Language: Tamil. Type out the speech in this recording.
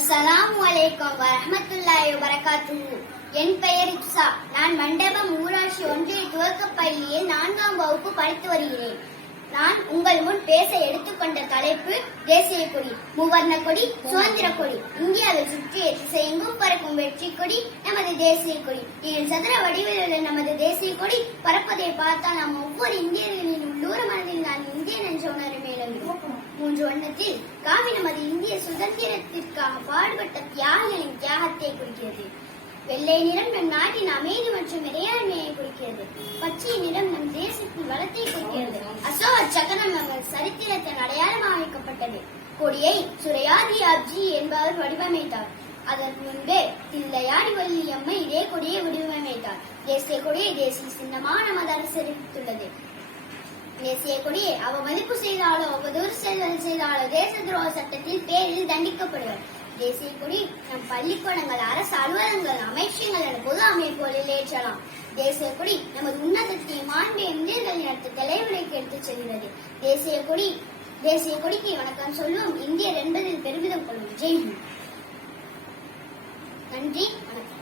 அஸ்ஸலாமு வலைக்கம் வரமத்துல்லாய் வரகாத்து என் பெயர் இப்சா. நான் மண்டபம் ஊராட்சி ஒன்றிய துவக்கப் பள்ளியில் நான்காம் வகுப்பு படித்து வருகிறேன். நான் உங்கள் முன் பேச எடுத்துக்கொண்ட தலைப்பு தேசிய கொடி மூவர்ண கொடி சுதந்திர கொடி. இந்தியாவில் சுற்றி எங்கும் பறக்கும் வெற்றி கொடி நமது தேசிய கொடி. இதில் சதுர வடிவில் உள்ள நமது தேசிய கொடி பறப்பதை பார்த்தால் நாம் ஒவ்வொரு இந்தியர்களின் உள்ளூர மூன்று வண்ணத்தில் காவி நமது இந்திய சுதந்திரத்திற்காக பாடுபட்ட தியாகிகளின் தியாகத்தை குறிக்கிறது. வெள்ளை நிறம் நம் நாட்டின் அமைதி மற்றும் இறையாண்மையை குறிக்கிறது. பச்சை நிறம் நம் தேசத்தின் வளத்தை குறிக்கிறது. அசோக சக்கரம் நமது சரித்திரத்தின் அடையாளமாக வைக்கப்பட்டது. கொடியை சுரையாதி அப்ஜி என்பவர் வடிவமைத்தார். அதன் முன்பே தில்லையாடி வள்ளி அம்மை இதே கொடியை வடிவமைத்தார். தேசிய கொடியை தேசிய சின்னமாக நமது அரசு அறிவித்துள்ளது. தேசிய கொடியை அவமதிப்பு செய்தாலும் அவதூறு குற்றங்கள் செய்தாலோ தேச துரோக சட்டத்தில் பேரில் தண்டிக்கப்படுவர். தேசிய கொடி நம் பள்ளிக்கூடங்கள் அரசு அலுவலகங்கள் அமைச்சங்கள் என பொது அமைப்புகளில் ஏற்றலாம். தேசிய கொடி நமது உன்னதத்தையும் மாண்பையும் நீர்கள் நடத்த தலைமுறைக்கு எடுத்துச் செல்கிறது. தேசிய கொடி தேசிய கொடிக்கு வணக்கம் சொல்லும் இந்தியர் என்பதில் பெருமிதம் கொள்ளும். ஜெய் நன்றி வணக்கம்.